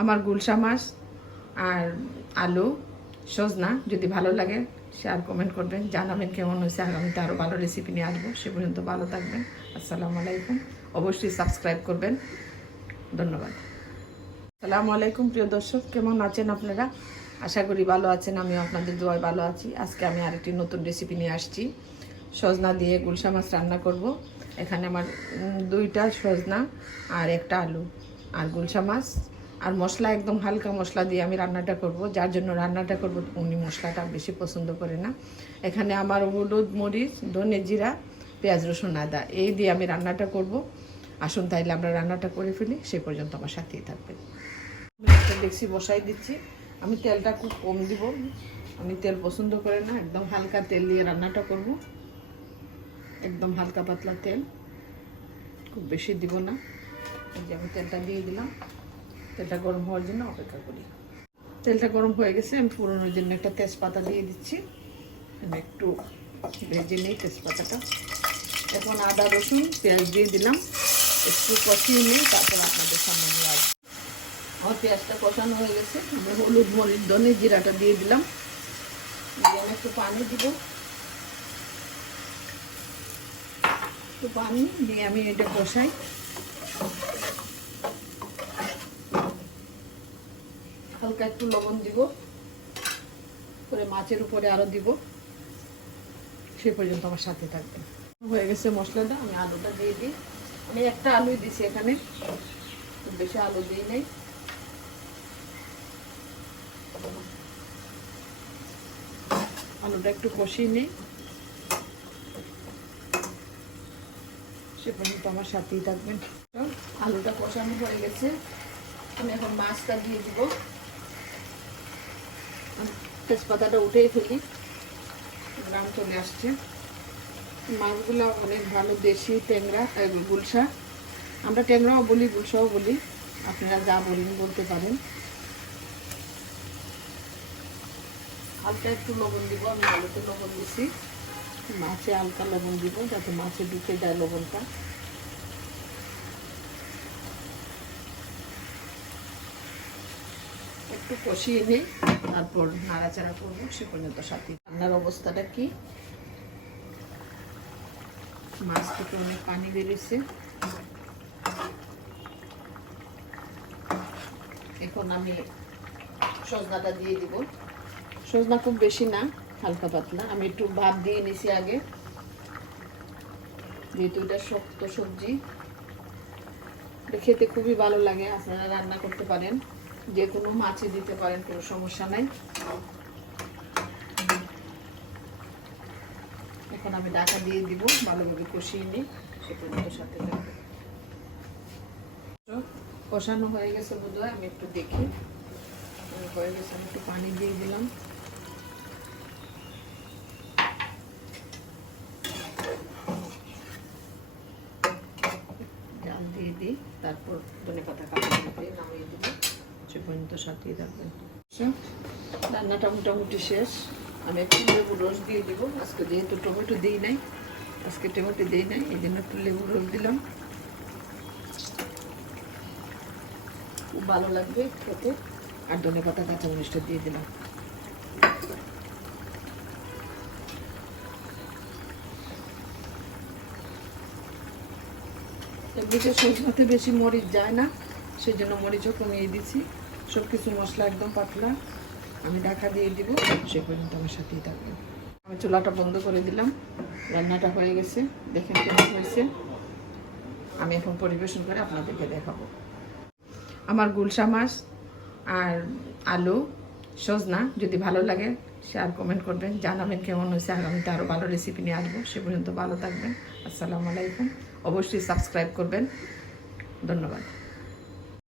আমার গুলশা মাছ আর আলু, সজনা, যদি ভালো লাগে শেয়ার কমেন্ট করবেন। জানাবেন কেমন হয়েছে আগামীতে আরও ভালো রেসিপি নিয়ে আসব। সে পর্যন্ত ভালো থাকবেন। আসসালামু আলাইকুম। অবশ্যই সাবস্ক্রাইব করবেন। ধন্যবাদ। আসসালামু আলাইকুম, প্রিয় দর্শক। কেমন আছেন আপনারা? আশা করি ভালো আছেন। আমিও আপনাদের দোয়ায় ভালো আছি। আজকে আমি আরেকটি নতুন রেসিপি নিয়ে আসছি। সজনা দিয়ে গুলশা মাছ রান্না করব। এখানে আমার দুইটা সজনা আর একটা আলু। আর গুলশা মাছ আর মশলা একদম হালকা মশলা দিয়ে আমি রান্নাটা করব, যার জন্য রান্নাটা করব, উনি মশলাটা বেশি পছন্দ করে না। এখানে আমার হলুদ মরিচ, ধনে জিরা, পেঁয়াজ রসুন আদা, এই দিয়ে আমি রান্নাটা করব। আসুন তাইলে আমরা রান্নাটা করে ফেলি, সে পর্যন্ত আমার সাথেই থাকবেন। দেখছি বসাই দিচ্ছি। আমি তেলটা খুব কম দিব। আমি তেল পছন্দ করে না, একদম হালকা তেল দিয়ে রান্নাটা করব। একদম হালকা পাতলা তেল, খুব বেশি দিব না। এই যে আমি তেলটা দিয়ে দিলাম। তেলটা গরম হওয়ার জন্য অপেক্ষা করি। তেলটা গরম হয়ে গেছে, আমি পুরোনোর জন্য একটা তেজপাতা দিয়ে দিচ্ছি। আমি একটু ভেজে নিই তেজপাতাটা। এখন আদা, রসুন, পেঁয়াজ দিয়ে দিলাম। একটু কষিয়ে নিই তারপর আপনাদের সামনে নিয়ে আসব। আমার পেঁয়াজটা কষানো হয়ে গেছে। আমি হলুদ মরিচ, ধনে জিরাটা দিয়ে দিলাম। আমি একটু পানি দিব। একটু পানি দিয়ে আমি এটা কষাই। হালকা একটু লবণ দিব। করে মাছের উপরে আরও দিব। সে পর্যন্ত আমার সাথে থাকবেন। হয়ে গেছে মশলাটা, আমি আলুটা দিয়ে দিই। আমি একটা আলুই দিছি এখানে। বেশি আলু দিই নাই। আলুটা একটু কষিয়ে নিই। সে পর্যন্ত আমার সাথেই থাকবেন। আলুটা কষানো হয়ে গেছে। আমি এখন মাছটা দিয়ে দিব। তেজপাতাটা উঠেই ফেলি। গ্রাম চলে আসছে। মাছগুলো অনেক ভালো দেশি ট্যাংরা গুলশা। আমরা ট্যাংরাও বলি গুলশাও বলি। আপনারা যা বলেন বলতে পারেন। হালকা একটু লবণ দিব আমি আলুতে লবণ দিছি। মাছে হালকা লবণ দিব যাতে মাছে ঢুকে যায় লবণটা। একটু কষিয়ে নিই। তারপর নাড়াচাড়া করব, সে পর্যন্ত সাথে। রান্নার অবস্থাটা কি? মাছ থেকে অনেক পানি বেরিয়েছে। এখন আমি সজনাটা দিয়ে দিব। সজনা খুব বেশি না, হালকা পাতলা। আমি একটু ভাত দিয়ে নিছি আগে। যেহেতু এটা শক্ত সবজি, এটা খেতে খুবই ভালো লাগে। আপনারা রান্না করতে পারেন। যে কোনো মাছে দিতে পারেন, কোনো সমস্যা নাই। এখন আমি ডাকা দিয়ে দিব, ভালোভাবে কষিয়ে নিই সে পর্যন্ত সাথে কষানো হয়ে গেছে বোধহয়, আমি একটু দেখি। হয়ে গেছে, আমি একটু পানি দিয়ে দিলাম। জাল দিয়ে দিই, তারপর ধনে পাতা কাটা দিয়ে নামিয়ে দিব। সে পর্যন্ত সাথেই থাকবেন আচ্ছা, রান্নাটা মোটামুটি শেষ। আমি একটু লেবু রস দিয়ে দিব। আজকে যেহেতু টমেটো দিই নাই আজকে টমেটো দিই নাই এই জন্য একটু লেবু রস দিলাম। খুব ভালো লাগবে খেতে। আর ধনে পাতা কাঁচামরিচটা দিয়ে দিলাম। এমনিতে সজনাতে বেশি মরিচ যায় না সেই জন্য মরিচও কমিয়ে দিছি সব কিছু মশলা একদম পাতলা। আমি ঢাকা দিয়ে দিব, সে পর্যন্ত আমার সাথেই থাকবে। আমি চুলাটা বন্ধ করে দিলাম, রান্নাটা হয়ে গেছে, দেখেন কেমন হয়েছে। আমি এখন পরিবেশন করে আপনাদেরকে দেখাবো। আমার গুলশা মাছ আর আলু, সজনা, যদি ভালো লাগে শেয়ার কমেন্ট করবেন, জানাবেন কেমন হয়েছে আগামীতে আরও ভালো রেসিপি নিয়ে আসব, সে পর্যন্ত ভালো থাকবেন। আসসালামু আলাইকুম। অবশ্যই সাবস্ক্রাইব করবেন। ধন্যবাদ।